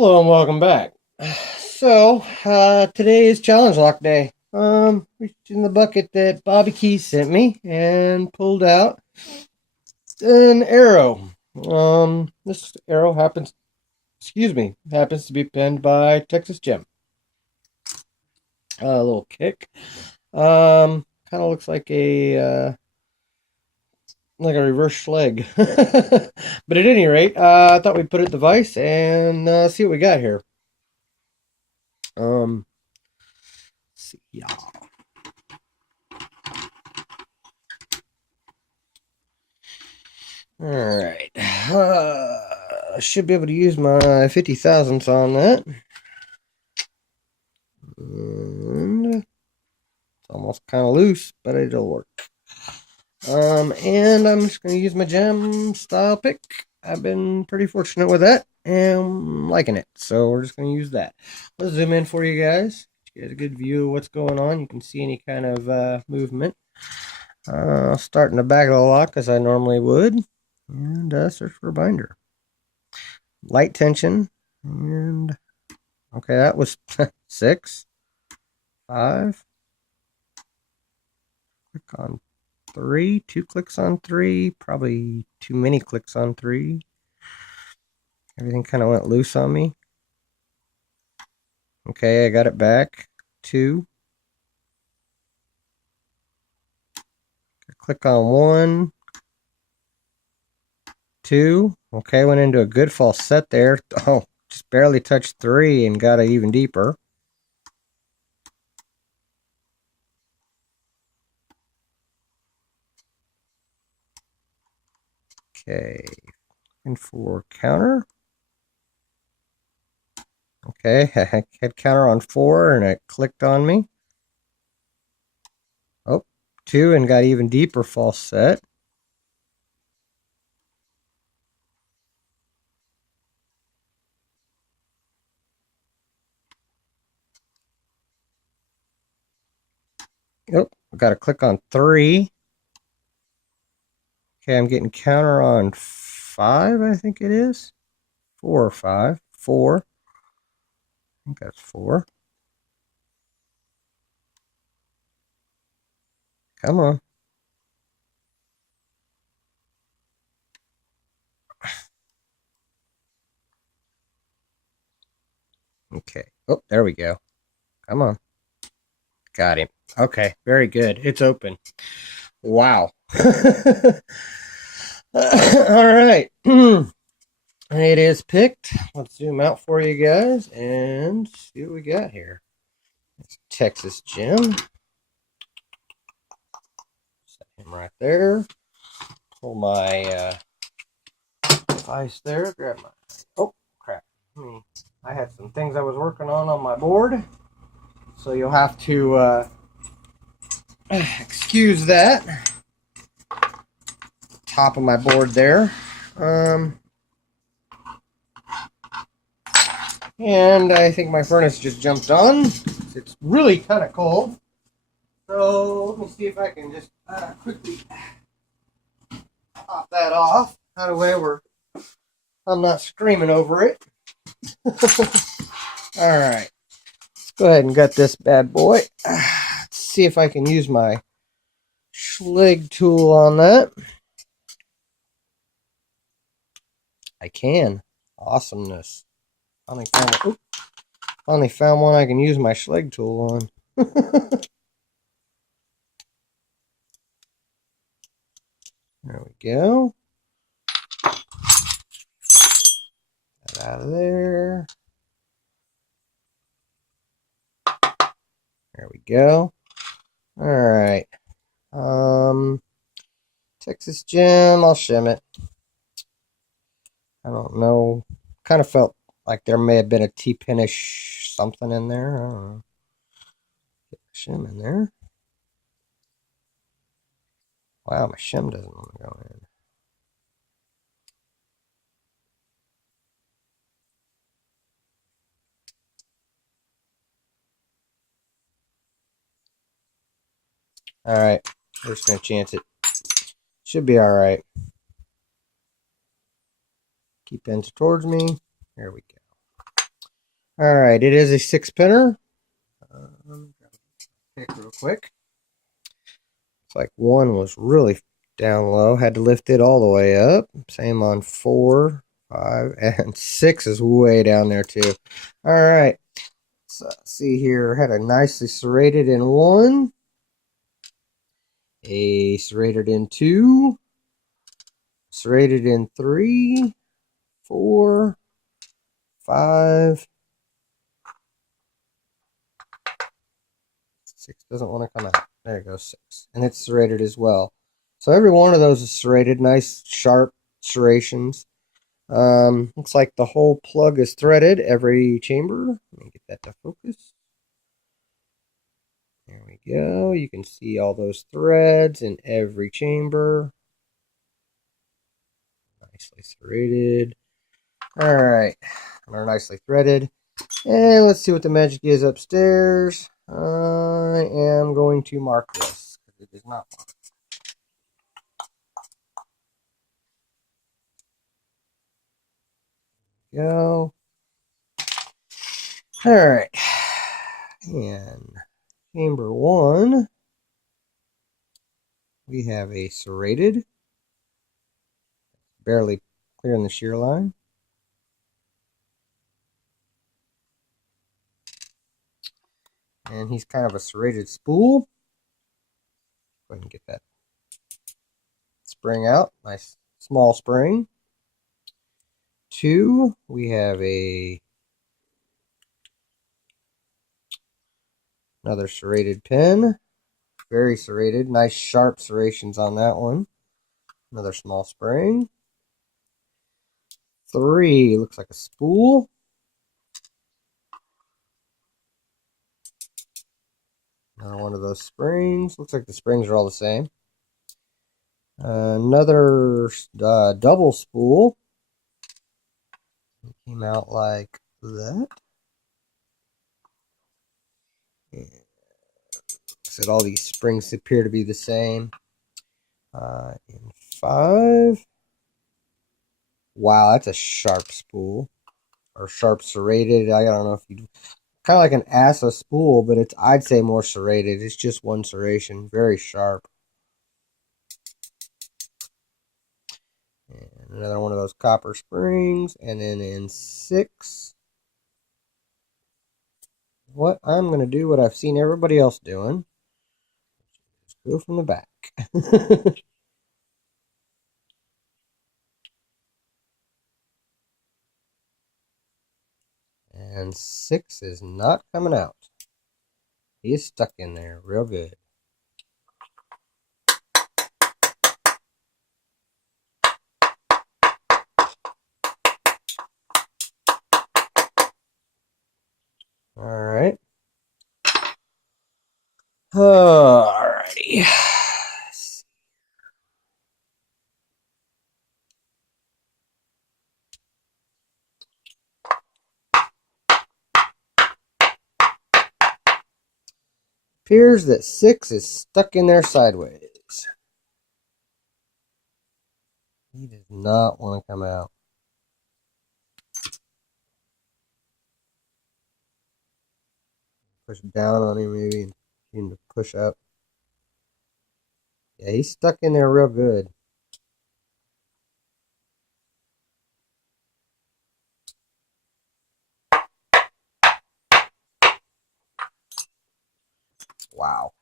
Hello and welcome back. Today is challenge lock day. Reached in the bucket that Bobby Keyz sent me and pulled out an arrow. This arrow happens to be penned by Texas Jim. A little kick. Kind of looks like a reverse schleg. But at any rate, I thought we'd put it in the vise and see what we got here. Let's see, y'all. All right. I should be able to use my 50 thousandths on that. And it's almost kind of loose, but it'll work. And I'm just going to use my gem style pick. I've been pretty fortunate with that and I'm liking it. So we're just going to use that. Let's zoom in for you guys. Get a good view of what's going on. You can see any kind of movement. I'll start in the back of the lock as I normally would. And search for a binder. Light tension. And okay, that was 6, 5. Click on 3, 2 clicks on 3, probably too many clicks on 3. Everything kind of went loose on me. Okay, I got it back. 2. Click on 1, 2. Okay, went into a good false set there. Oh, just barely touched 3 and got it even deeper. Okay, and for counter. Okay, I had counter on 4 and it clicked on me. Oh, 2 and got even deeper false set. Oh, I got to click on 3. Okay, I'm getting counter on 5, I think it is. 4 or 5. 4. I think that's 4. Come on. Okay. Oh, there we go. Come on. Got him. Okay, very good. It's open. Wow. All right. It is picked. Let's zoom out for you guys and see what we got here. It's Texas Jim. Set him right there. Pull my device there. Grab my... Oh, crap. I had some things I was working on my board. So you'll have to excuse that. Top of my board there. And I think my furnace just jumped on. It's really kind of cold. So let me see if I can just quickly pop that off. Out of the way where I'm not screaming over it. Alright. Let's go ahead and gut this bad boy. Let's see if I can use my Schleg tool on that. I can. Awesomeness. Finally found one I can use my Schleg tool on. There we go. That out of there. There we go. All right. Texas Jim, I'll shim it. I don't know. Kind of felt like there may have been a T-pinish something in there. I don't know. Get the shim in there. Wow, my shim doesn't want to go in. Alright, we're just going to chance it. Should be alright. Keep ends towards me. There we go. Alright, it is a 6-pinner. Pick real quick. It's like 1 was really down low. Had to lift it all the way up. Same on 4, 5, and 6 is way down there too. Alright. So see here, had a nicely serrated in 1. A serrated in 2. Serrated in 3, 4, 5. 6 doesn't want to come out. There it goes, 6. And it's serrated as well. So every one of those is serrated. Nice, sharp serrations. Looks like the whole plug is threaded. Every chamber. Let me get that to focus. There we go. You can see all those threads in every chamber. Nicely serrated. Alright. They're nicely threaded. And let's see what the magic is upstairs. I am going to mark this because it is not marked. Go. Alright. And chamber 1, we have a serrated. Barely clearing the shear line. And he's kind of a serrated spool. Go ahead and get that spring out. Nice small spring. 2, we have another serrated pin. Very serrated. Nice sharp serrations on that one. Another small spring. 3, looks like a spool. Another one of those springs. Looks like the springs are all the same. Another double spool. It came out like that. And said all these springs appear to be the same. In 5. Wow, that's a sharp spool. Or sharp serrated. I don't know if you kind of like an ASA spool, but it's, I'd say, more serrated. It's just one serration. Very sharp. And another one of those copper springs. And then in 6, what I'm going to do, what I've seen everybody else doing, just go from the back. And 6 is not coming out. He is stuck in there real good. Alright. Alrighty. Appears that 6 is stuck in there sideways. He does not want to come out. Push down on him maybe and get him to push up. Yeah, he's stuck in there real good. Wow.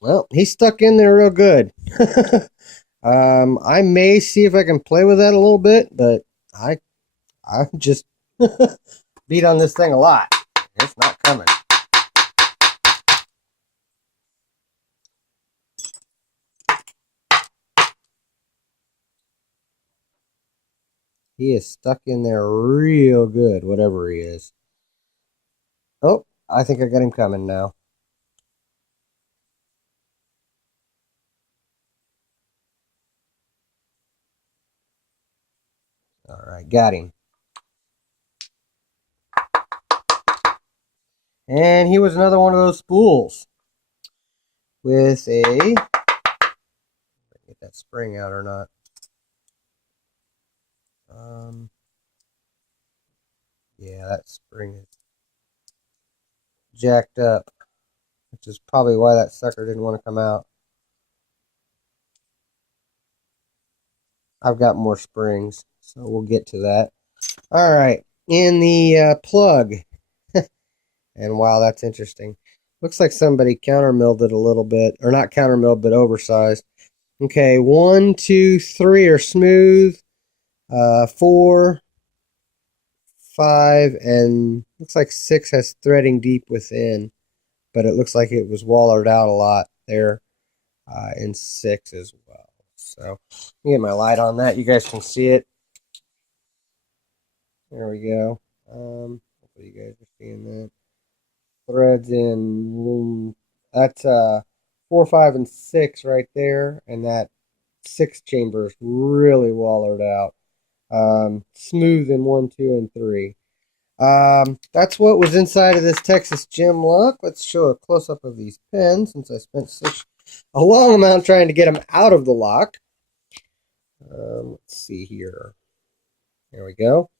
Well, he's stuck in there real good. I may see if I can play with that a little bit, but I just beat on this thing a lot. It's not coming. He is stuck in there real good, whatever he is. Oh, I think I got him coming now. All right, got him. And he was another one of those spools with a, get that spring out or not. Yeah, that spring is jacked up, which is probably why that sucker didn't want to come out. I've got more springs, so we'll get to that. All right, in the plug, and wow, that's interesting. Looks like somebody countermilled it a little bit, or not countermilled, but oversized. Okay, 1, 2, 3 are smooth. 4, 5, and looks like 6 has threading deep within, but it looks like it was wallered out a lot there in 6 as well. So let me get my light on that. You guys can see it. There we go. Hopefully you guys are seeing that. Threads in, that's 4, 5, and 6 right there, and that 6 chamber is really wallered out. Smooth in 1, 2, and 3. That's what was inside of this Texas Jim lock. Let's show a close-up of these pins since I spent such a long amount trying to get them out of the lock. Let's see here. There we go.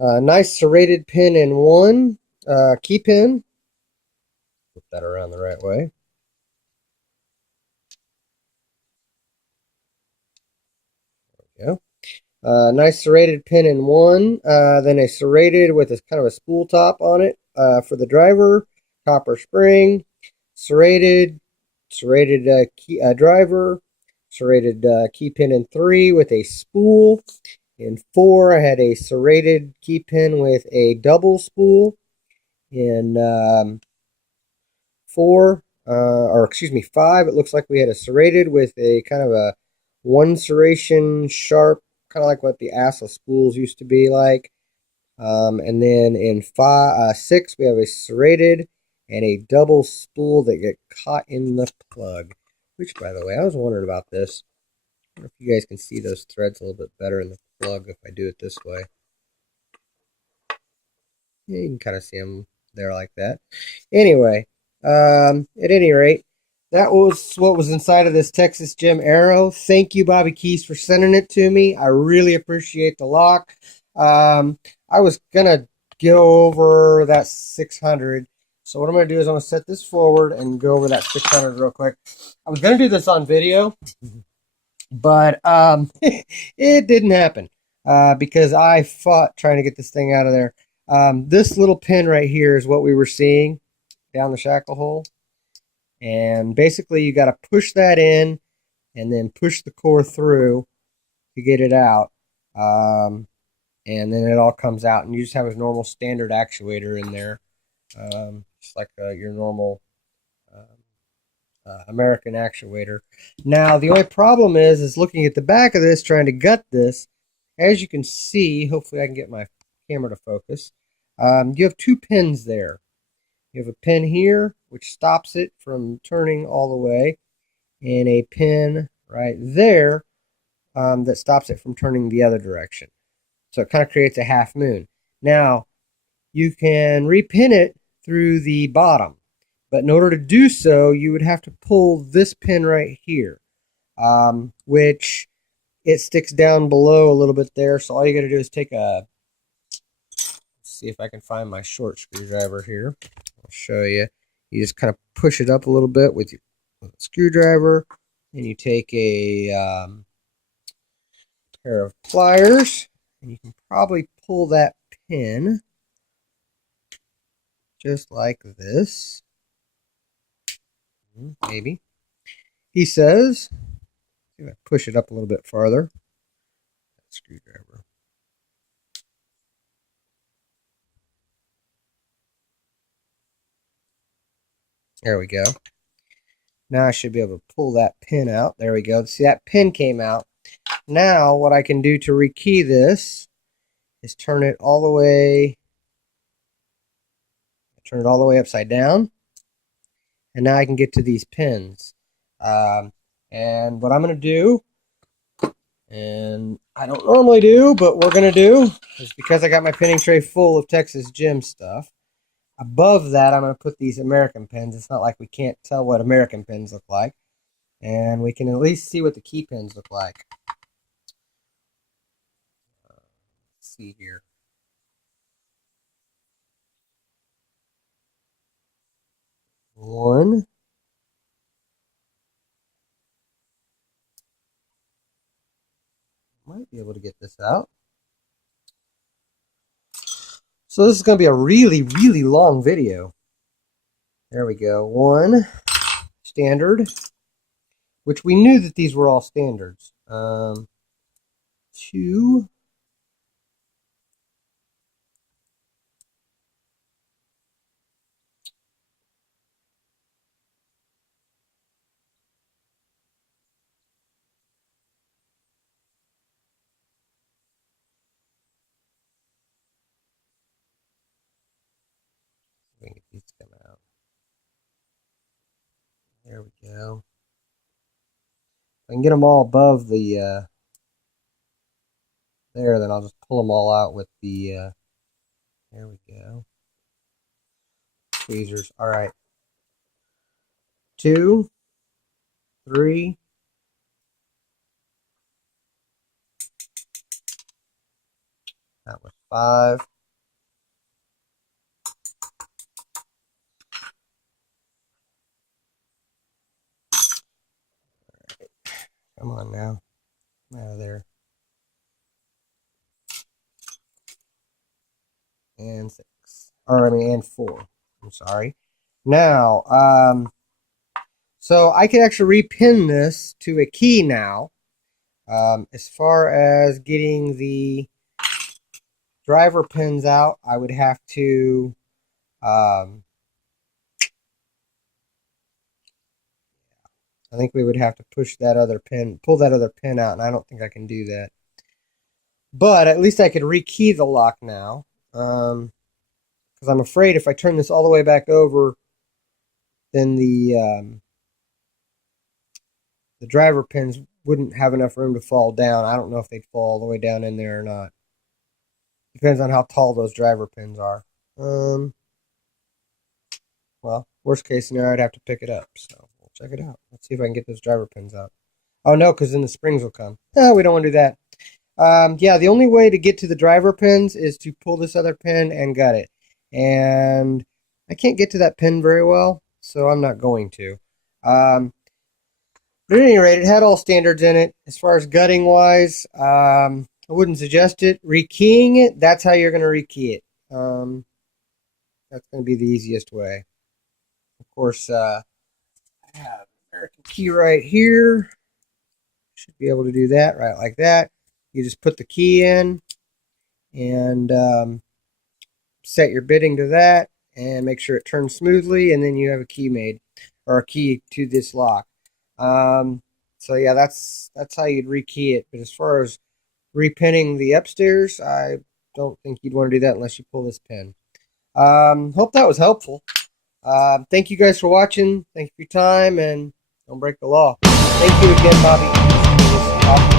Nice serrated pin in 1. Key pin. Flip that around the right way. There we go. Nice serrated pin in 1. Then a serrated with a kind of a spool top on it for the driver. Copper spring. Serrated key, driver. Serrated key pin in 3 with a spool. In 4, I had a serrated key pin with a double spool. In 5, it looks like we had a serrated with a kind of a 1 serration sharp, kind of like what the Asa spools used to be like. And then in 6, we have a serrated and a double spool that get caught in the plug. Which, by the way, I was wondering about this. I don't know if you guys can see those threads a little bit better in the plug if I do it this way. Yeah, you can kind of see them there like that. Anyway, at any rate, that was what was inside of this Texas Jim Arrow. Thank you, Bobby Keyz, for sending it to me. I really appreciate the lock. I was going to go over that 600. So what I'm going to do is I'm going to set this forward and go over that 600 real quick. I was going to do this on video, but it didn't happen because I fought trying to get this thing out of there. This little pin right here is what we were seeing down the shackle hole. And basically you got to push that in and then push the core through to get it out. And then it all comes out and you just have a normal standard actuator in there. Just like your normal American actuator. Now the only problem is looking at the back of this, trying to gut this. As you can see, hopefully I can get my camera to focus. You have 2 pins there. You have a pin here, which stops it from turning all the way, and a pin right there that stops it from turning the other direction. So it kind of creates a half moon. Now, you can repin it through the bottom, but in order to do so, you would have to pull this pin right here, which it sticks down below a little bit there. So all you got to do is take a, see if I can find my short screwdriver here. I'll show you. You just kind of push it up a little bit with a screwdriver, and you take a pair of pliers, and you can probably pull that pin just like this. Maybe. He says, if I push it up a little bit farther, screwdriver. There we go. Now I should be able to pull that pin out. There we go. See, that pin came out. Now what I can do to rekey this is turn it all the way upside down. And now I can get to these pins. And what I'm going to do, And I don't normally do, but we're going to do. It's because I got my pinning tray full of Texas Jim stuff. Above that, I'm going to put these American pins. It's not like we can't tell what American pins look like. And we can at least see what the key pins look like. Let's see here. One. Might be able to get this out. So this is going to be a really, really long video. There we go. One. Standard. Which we knew that these were all standards. Two. We can get these to come out. There we go. If I can get them all above the there, then I'll just pull them all out with the there we go. Tweezers. All right. 2, 3. That was 5. Right. Come on now. Come out of there. And 6. Or I mean, and 4. I'm sorry. Now, so I can actually repin this to a key now. As far as getting the driver pins out, I would have to I think we would have to push that other pin, pull that other pin out, and I don't think I can do that. But at least I could rekey the lock now. Because I'm afraid if I turn this all the way back over, then the driver pins wouldn't have enough room to fall down. I don't know if they'd fall all the way down in there or not. Depends on how tall those driver pins are. Well, worst case scenario, I'd have to pick it up. So we'll check it out. Let's see if I can get those driver pins out. Oh, no, because then the springs will come. No, we don't want to do that. Yeah, the only way to get to the driver pins is to pull this other pin and gut it. And I can't get to that pin very well, so I'm not going to. But at any rate, it had all standards in it. As far as gutting wise, I wouldn't suggest it. Rekeying it, that's how you're going to rekey it. That's going to be the easiest way. Of course, I have American key right here. Should be able to do that right like that. You just put the key in and set your bitting to that and make sure it turns smoothly, and then you have a key made, or a key to this lock. So yeah, that's how you'd rekey it. But as far as repinning the upstairs, I don't think you'd want to do that unless you pull this pin. Hope that was helpful. Thank you guys for watching. Thank you for your time, and don't break the law. Thank you again, Bobby Keyz.